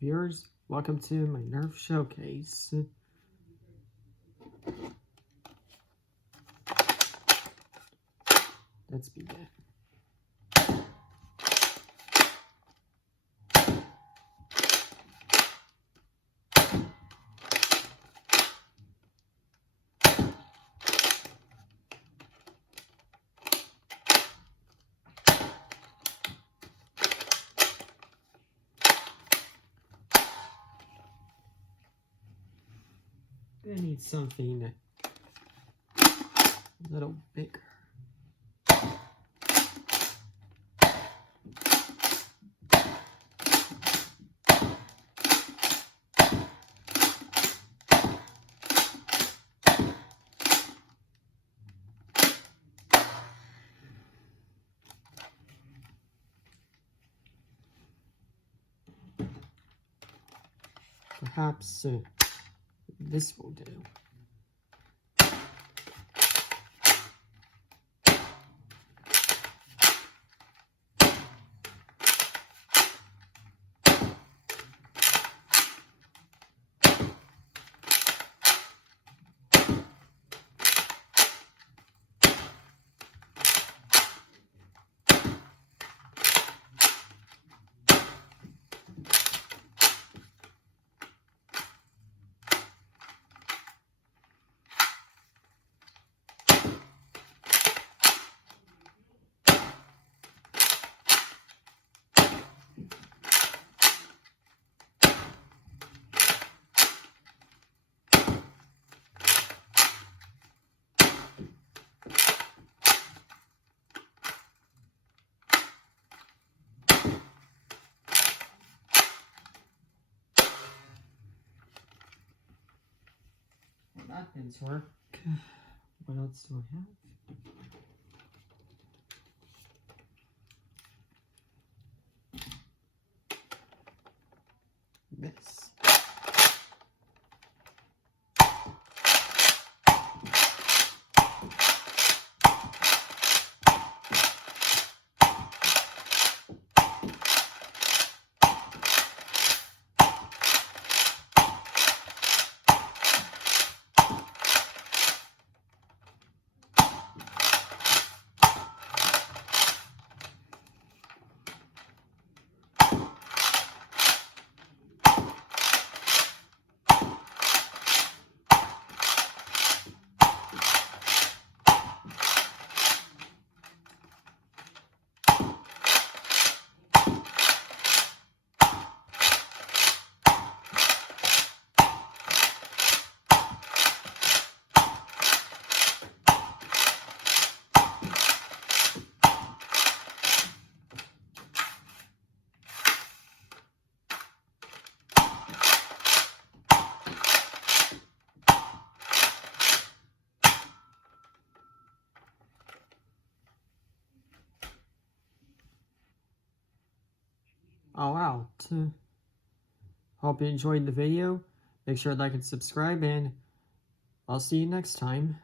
viewers, welcome to my Nerf showcase. Let's begin. I need something a little bigger. Perhaps this will do. That didn't work. What else do I have? This. All out. Hope you enjoyed the video. Make sure to like and subscribe, and I'll see you next time.